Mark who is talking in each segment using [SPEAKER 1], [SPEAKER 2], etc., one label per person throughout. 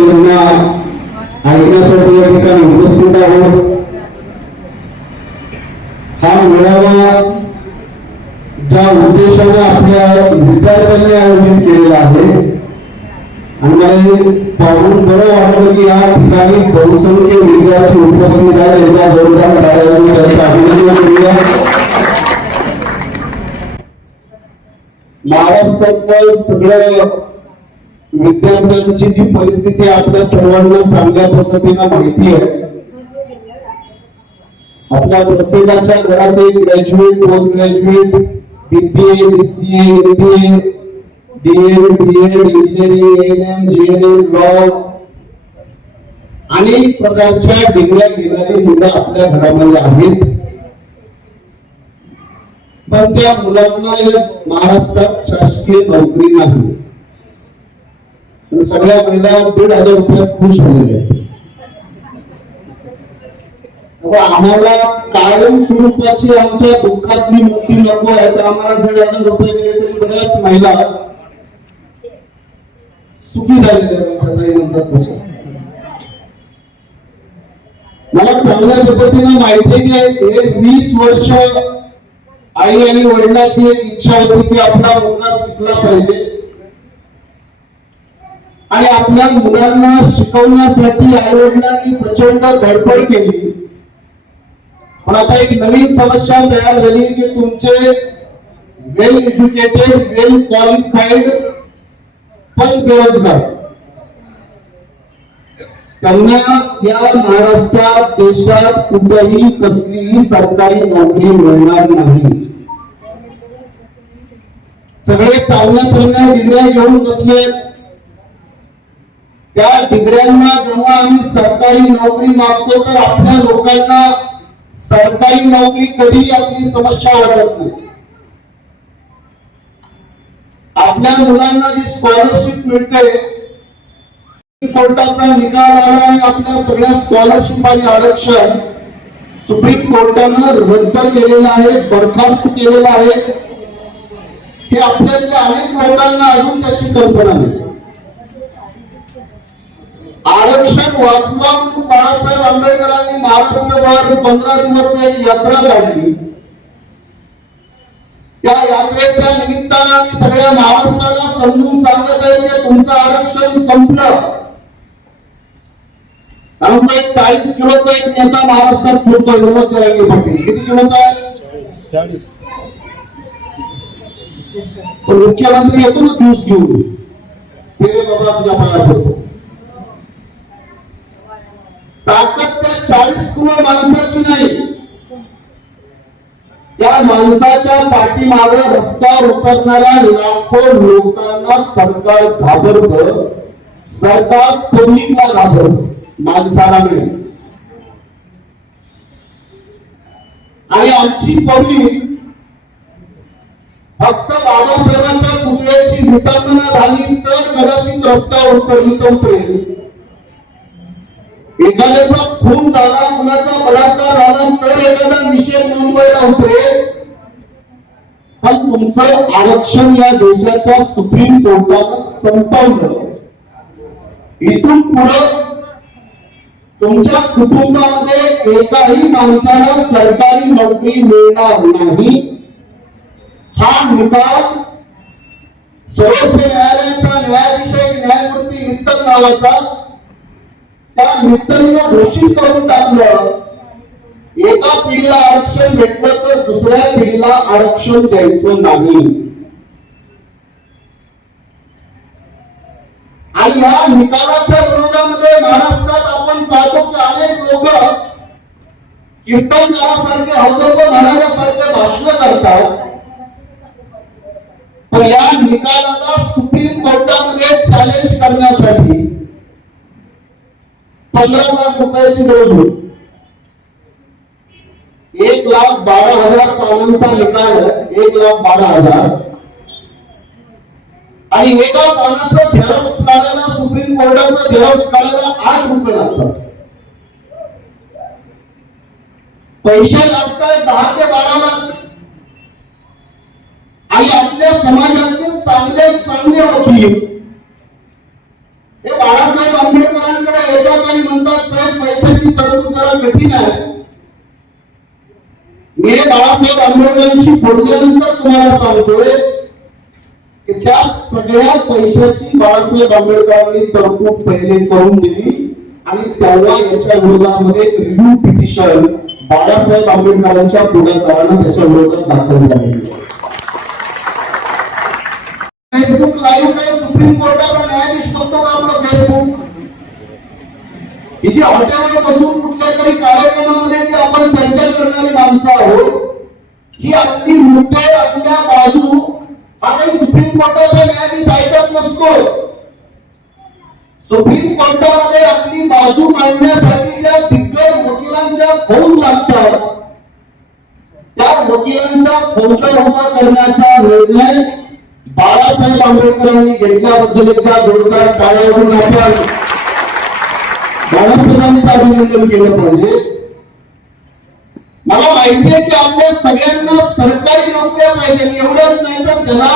[SPEAKER 1] यांना ऐकण्यासाठी या ठिकाणी उपस्थित आहोत. हा मेळावा ज्या उद्देशाने आपल्या विद्यार्थ्यांनी आयोजित केलेला आहे आणि मला हे पाहून बरं वाटलं की या ठिकाणी बहुसंख्य विद्यार्थी उपस्थित आहेत. एकदा जोरदार कार्यालयाने त्यांचं अभिनंदन करूया. महाराष्ट्रातलं सगळं विद्यार्थ्यांची जी परिस्थिती आपल्या सर्वांना चांगल्या पद्धतीनं माहिती आहे. आपल्या प्रत्येकाच्या घरात एक graduate post graduate BBA BCA MBA DEd BEd engineering ANM GNM law अनेक प्रकारच्या डिग्र्या घेणारी मुलं आपल्या घरामध्ये आहेत. पण त्या मुलांना या महाराष्ट्रात शासकीय नोकरी नाही. आणि सगळ्या महिला दीड हजार रुपयात खुश झालेल्या आहेत आम्हाला कायम स्वरूपाची आमच्या दुःखातली मुक्ती नको आहे तर आम्हाला दीड हजार रुपये दिले तरी बऱ्याच महिला सुखी झालेल्या म्हणतात तसं. मला चांगल्या पद्धतीने माहिती आहे की एक वीस वर्ष आई आणि वडिलाची एक इच्छा होती की आपला मुलगा शिकला पाहिजे. आणि आपल्या मुलांना शिकवण्यासाठी आई वडिलांनी प्रचंड धडपड केली. पण आता एक नवीन समस्या तयार झाली की तुमचे वेल एज्युकेटेड वेल क्वालिफाईड पण बेरोजगार. त्यांना या महाराष्ट्रात देशात कुठेही कसलीही सरकारी नोकरी मिळणार नाही. सगळे चांगल्या चांगल्या निर्णय घेऊन बसले त्या डिग्र्यांना जेव्हा आम्ही सरकारी नोकरी मागतो तर आपल्या लोकांना सरकारी नोकरी कधी आपली समस्या वाटत नाही. आपल्या मुलांना जी स्कॉलरशिप मिळते कोर्टाचा निकाल आला आणि आपल्या सगळ्या स्कॉलरशिप आणि आरक्षण सुप्रीम कोर्टानं रद्द केलेलं आहे बरखास्त केलेलं आहे. हे आपल्यातल्या अनेक लोकांना अजून त्याची कल्पना नाही. आरक्षण वाचवा म्हणून बाळासाहेब आंबेडकरांनी महाराष्ट्रभर पंधरा दिवस एक यात्रा काढली. त्या यात्रेच्या निमित्तानं आम्ही सगळ्या महाराष्ट्राला समजून सांगत आहे की तुमचं आरक्षण संपलं. एक चाळीस किलोचा एक नेता महाराष्ट्रात फिरतोय विनोद जरांगे पाटील किती किलोचा आहे? मुख्यमंत्री येतो ना दिवस घेऊन. बाबा तुझ्या पडतो ताकद त्या चाळीस माणसाची नाही. त्या माणसाच्या पाठीमाग रस्त्यावर उतरणाऱ्या लाखो लोकांना सरकार घाबरत. सरकार पब्लिकला घाबरत. माणसाला मिळेल आणि आमची पब्लिक फक्त बाबासाहेबांच्या पुतळ्याची विटंबना झाली तर कदाचित रस्त्यावर उतरली तर उतरेल. एखाद्याचा खून झाला कुणाचा बलात्कार झाला तर एखादा निषेध नोंदवायला होते पण तुमचं आरक्षण या देशाच्या सुप्रीम कोर्टानं संपवलं. इथून पुढे तुमच्या कुटुंबामध्ये एकाही माणसाला सरकारी नोकरी मिळणार नाही. हा निकाल सर्वोच्च न्यायालयाचा न्यायाधीश न्यायमूर्ती मित्तल नावाचा त्या मित्रांना घोषित करून टाकलं. एका पिढीला आरक्षण भेटलं तर दुसऱ्या पिढीला आरक्षण द्यायचं नाही. आणि या निकालाच्या विरोधामध्ये महाराष्ट्रात आपण पाहतो की अनेक लोक कीर्तनकारासारखे अवधूत महाराजासारखे भाषण करतात. पण या निकालाला सुप्रीम कोर्टामध्ये चॅलेंज करण्यासाठी पंधरा लाख रुपयाची निवडणूक एक लाख बारा हजार पानांचा निकाल एक लाख बारा हजार. आणि एका पानाचं झेरॉक्स काढायला सुप्रीम कोर्टाचं झेरॉक्स काढायला आठ रुपये लागतात. पैसे लागताय दहा ते बारा लाख. आणि आपल्या समाजातले चांगले चांगले वकील. हे बाळासाहेब आंबेडकर येतात आणि म्हणतात साहेब पैशाची तरतूद करा कठीण आहे. मी बाळासाहेब आंबेडकरांशी बोलल्यानंतर तुम्हाला सांगतोय की त्या सगळ्या पैशाची बाळासाहेब आंबेडकरांनी तरतूद पहिले करून दिली आणि तेव्हा याच्या विरोधामध्ये रिव्ह्यू पिटिशन बाळासाहेब आंबेडकरांच्या पुढाकारानं त्याच्या विरोधात दाखल झाली. फेसबुक लाईव्ह काही सुप्रीम कोर्टाचा न्यायाधीश बघतो का आपलं फेसबुक ही जी हॉटेलवर बसून कुठल्या तरी कार्यक्रमामध्ये जी आपण चर्चा करणारी माणसं आहोत ही आपली मुद्दे असल्या बाजू हा काही सुप्रीम कोर्टाचा न्यायाधीश ऐकत नसतो सुप्रीम कोर्टामध्ये आपली बाजू मांडण्यासाठी ज्या दिग्गज वकिलांच्या फौज लागतात त्या वकिलांचा फौजा उभा करण्याचा निर्णय बाळासाहेब आंबेडकरांनी घेतल्याबद्दल एकदा जोरदार टाळ्यावरून आपण बाळासाहेबांचं अभिनंदन केलं पाहिजे. मला माहिती आहे की आपल्या सगळ्यांना सरकारी नोकऱ्या पाहिजे एवढंच नाही तर ज्याला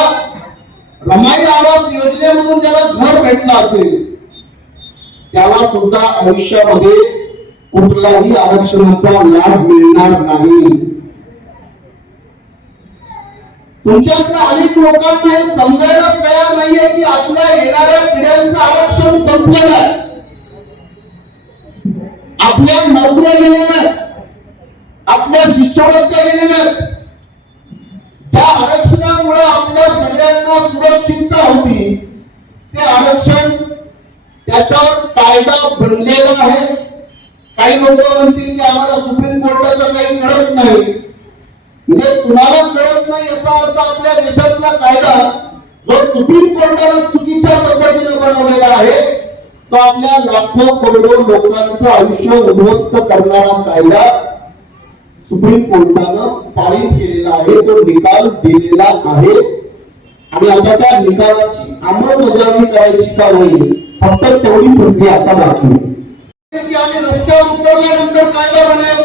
[SPEAKER 1] रमाई आवास योजनेमधून ज्याला घर भेटलं असेल त्याला सुद्धा आयुष्यामध्ये कुठलाही आरक्षणाचा लाभ मिळणार नाही. तुमच्यातल्या अनेक लोकांना हे समजायलाच तयार नाहीये की आपल्या येणाऱ्या पिढ्यांचं आरक्षण संपलेलं आहे. आपल्या नोकऱ्या गेलेल्या आपल्या शिष्यवृत्त्या गेलेल्या ज्या आरक्षणामुळे आपल्या सगळ्यांना सुरक्षितता होती ते आरक्षण त्याच्यावर कायदा बनलेला आहे. काही लोक म्हणतील की आम्हाला सुप्रीम कोर्टाचं काही कळत नाही. म्हणजे तुम्हाला कळत नाही याचा अर्थ आपल्या देशातला कायदा जो सुप्रीम कोर्टाला चुकीच्या पद्धतीने बनवलेला आहे तो आपल्या लाखो करोडो लोकांचं आयुष्य उद्ध्वस्त करणारा कायदा सुप्रीम कोर्टानं पारित केलेला आहे तो निकाल दिलेला आहे. आणि आता त्या निकालाची अंमलबजावणी करायची का होईल फक्त तेवढी प्रक्रिया आता बाकी आम्ही रस्त्यावर उतरल्यानंतर कायदा बनेल?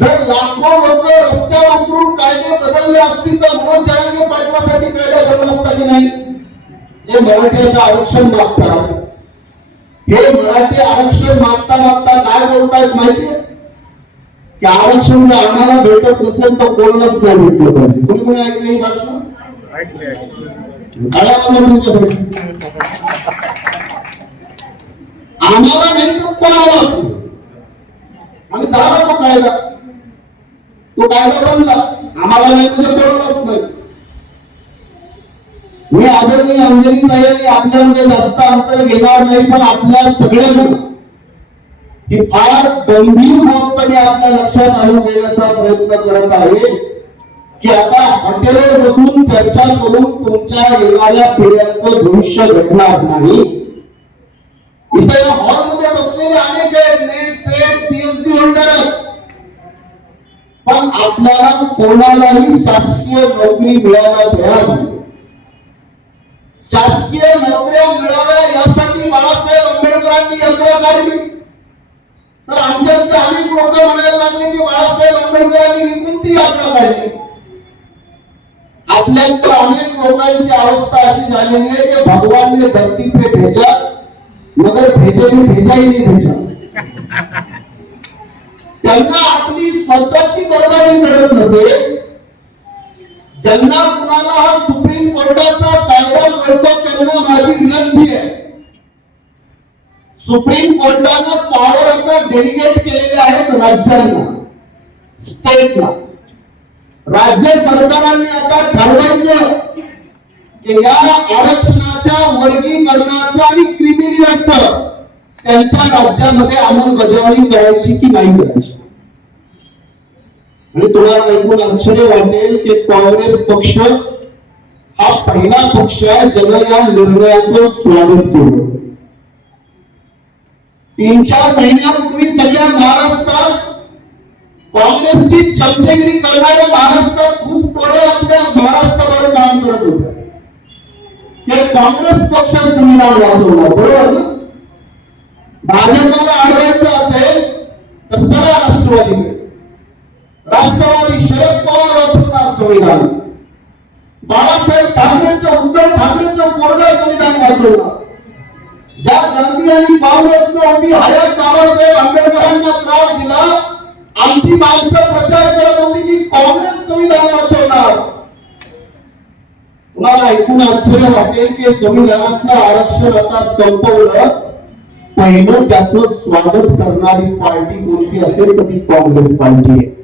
[SPEAKER 1] जर लाखो लोक रस्त्यावर उतरून कायदे बदलले असतील तर मनोज जरांगे पाठवासाठी कायदा बनला असता की नाही. जे मराठ्याचं आरक्षण मागतात हे मराठी आरक्षण मागता मागता काय बोलतायत माहितीये? की आरक्षण आम्हाला भेटत नसेल तर कोणालाच नाही भेटलं पाहिजे. कोणी कोणी ऐकलं ही भाषण? तुमच्यासाठी? आम्हाला नेमकं कोणाला असतो आणि झाला तो कायदा. तो कायदा बनला. आम्हाला नाही म्हणजे कोणालाच नाही. मी आदरणीय अंजली ताई आपल्यामध्ये जास्त अंतर घेणार नाही पण आपल्या सगळ्यांना ही फार गंभीर गोष्ट मी आपल्या लक्षात आणून देण्याचा प्रयत्न करत आहे की आता हॉटेलवर बसून चर्चा करून तुमच्या येणाऱ्या पिढ्यांचं भविष्य घडणार नाही. इथे हॉलमध्ये बसलेले अनेक आहेत नेट सेट पीएचडी होल्डर पण आपल्याला कोणालाही शासकीय नोकरी मिळायला तयार नाही. शासकीय नोकऱ्या मिळाव्या यासाठी बाळासाहेब आंबेडकरांनी यंत्र काढली. तर आमच्यातले अनेक लोक म्हणायला लागले की बाळासाहेब आंबेडकरांनी कोणती यात्रा काढली? आपल्यातल्या अनेक लोकांची अवस्था अशी झालेली आहे की भगवान ने धरती पे भेजा मगर भेजे भी भेजा ही नहीं भेजा त्यांना आपली स्वतःची बरोबरी मिळत नसेल ज्यांना कुणाला हा सुप्रीम कोर्टाचा कायदा कळतो त्यांना माझी विनंती आहे. सुप्रीम कोर्टानं पॉवर आता डेलिगेट केलेले आहेत राज्यांना स्टेटला राज्य सरकारांनी आता ठरवायचं की या आरक्षणाच्या वर्गीकरणाचं आणि क्रिमिलियरचं त्यांच्या राज्यामध्ये अंमलबजावणी करायची की नाही करायची. आणि तुम्हाला ऐकून आश्चर्य वाटेल की काँग्रेस पक्ष हा पहिला पक्ष आहे ज्यानं या निर्णयाचं स्वागत केलं. तीन चार महिन्यापूर्वी सगळ्या महाराष्ट्रात काँग्रेसची चमचेगिरी करणाऱ्या महाराष्ट्रात खूप टोळे आपल्या महाराष्ट्रावर काम करत होते. हे काँग्रेस पक्ष संविधान वाचवला बरोबर ना? भाजपला अडवायचं असेल तर चला राष्ट्रवादीकडे. आणि शरद पवार वाचवणार संविधान. बाळासाहेब ठाकरेंचं उद्धव ठाकरेंचं कोरडं संविधान वाचवणार. ज्या गांधी आणि काँग्रेसनं उभी हयात बाबासाहेब आंबेडकरांना त्रास दिला आमची माणसं प्रचार करत होती की काँग्रेस संविधान वाचवणार. तुम्हाला ऐकून आश्चर्य वाटेल की संविधानातलं आरक्षण आता संपवलं. पहिलं त्याचं स्वागत करणारी पार्टी कोणती असेल तर ती काँग्रेस पार्टी आहे.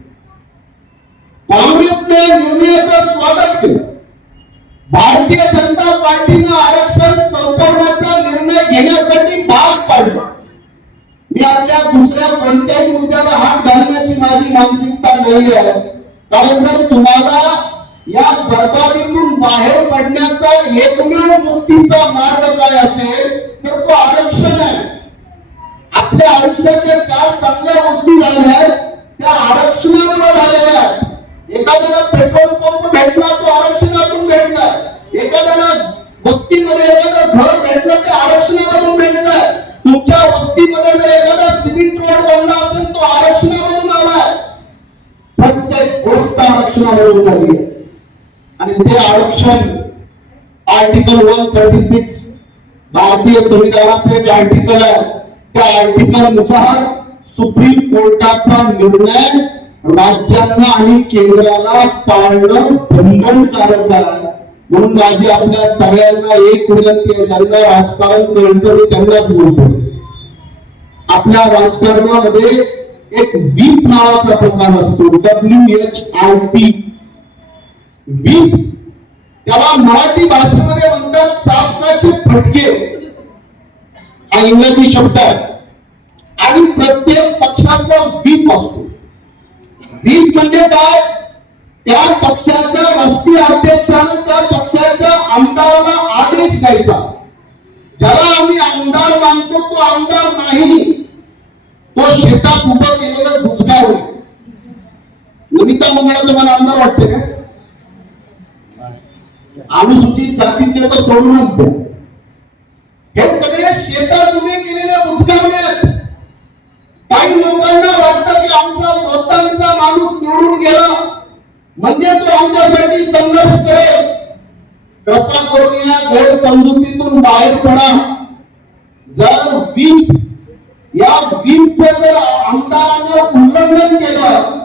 [SPEAKER 1] काँग्रेसने निर्णयाचं स्वागत केलं. भारतीय जनता पार्टीनं आरक्षण संपवण्याचा निर्णय घेण्यासाठी भाग पाडला. मी आपल्या दुसऱ्या कोणत्याही मुद्द्याला हात घालण्याची माझी मानसिकता नाही आहे. कारण जर तुम्हाला या बर्बादीतून बाहेर पडण्याचा एकमेव मुक्तीचा मार्ग काय असेल तर तो आरक्षण आहे. आपल्या आयुष्याच्या चार चांगल्या गोष्टी झाल्या आहेत, त्या आरक्षणामुळे झालेल्या आहेत. एखाद्याला पेट्रोल पंप भेटला तो आरक्षणातून भेटला. एखाद्याला वस्तीमध्ये एखादं घर भेटलं ते आरक्षणामधून भेटलं. तुमच्या वस्तीमध्ये जर एखादा सिमेंट रोड बनला असेल तो आरक्षणामधून आलाय प्रत्येक गोष्ट आरक्षणामधून आली आहे. आणि ते आरक्षण आर्टिकल वन थर्टी सिक्स भारतीय संविधानाचे एक आर्टिकल आहे त्या आर्टिकलनुसार सुप्रीम कोर्टाचा निर्णय राज्यांना आणि केंद्राला पाळणं बंधनकारक आहे म्हणून माझी आपल्या सगळ्यांना एक विनंती आहे ज्यांना राजकारण कळतं मी त्यांनाच बोलतो. आपल्या राजकारणामध्ये एक व्हीप नावाचा प्रकार असतो W H I P whip त्याला मराठी भाषेमध्ये म्हणतात चापकाचे फटके. हा इंग्रजी शब्द आहे. आणि प्रत्येक पक्षाचा व्हीप असतो. व्हीप म्हणजे काय? त्या पक्षाच्या राष्ट्रीय अध्यक्षानं त्या पक्षाच्या आमदाराला आदेश द्यायचा. ज्याला आम्ही आमदार मानतो तो आमदार नाही. तो शेतात उभं केलेलं बुचका होईल नमिता मंगळा तुम्हाला आमदार वाटते का? अनुसूचित जाती सोडूनच द्या. हे सगळे शेतात उभे केलेल्या बुचकावले आहेत. काही लोकांना वाटतं की आमचा स्वतःचा माणूस निवडून गेला. म्हणजे तो आमच्यासाठी संघर्ष करेल. कृपा करून या गैरसमजुतीतून बाहेर पडा. जर वीप या वीपचं जर आमदारानं उल्लंघन केलं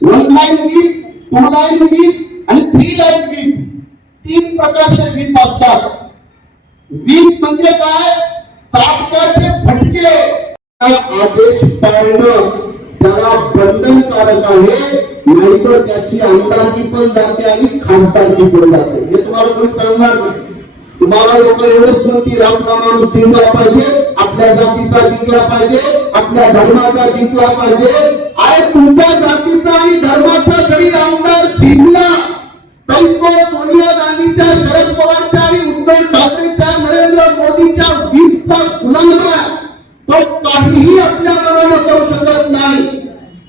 [SPEAKER 1] one line whip two line whip आणि थ्री लाईन वीप तीन प्रकारचे वीप असतात. वीप म्हणजे काय? चापकाचे फटके. आदेश पाळणं त्याला बंधनकारक आहे? नाहीतर त्याची आमदारकी पण जाते आणि खासदारकी पण जाते. हे तुम्हाला कोणी सांगणार नाही. तुम्हाला लोक एवढंच म्हणतील आपला माणूस जिंकला पाहिजे आपल्या जातीचा जिंकला पाहिजे आपल्या धर्माचा जिंकला पाहिजे. अरे तुमच्या जातीचा आणि धर्माचा जरी आमदार जिंकला तरी तो सोनिया गांधीच्या शरद पवारच्या आणि उद्धव ठाकरेच्या नरेंद्र मोदीच्या वीजचा गुलाम आहे. तो काहीही आपल्या मनानं करू शकत नाही.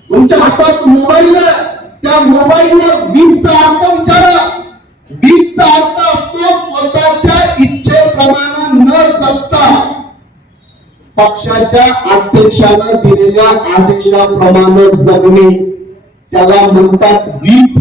[SPEAKER 1] तुमच्या हातात मोबाईल आहे. त्या मोबाईलवर बीपचा अर्थ विचारा. बीपचा अर्थ असतो स्वतःच्या इच्छेप्रमाणे न जगता पक्षाच्या अध्यक्षानं दिलेल्या आदेशाप्रमाणे जगणे. त्याला म्हणतात बीप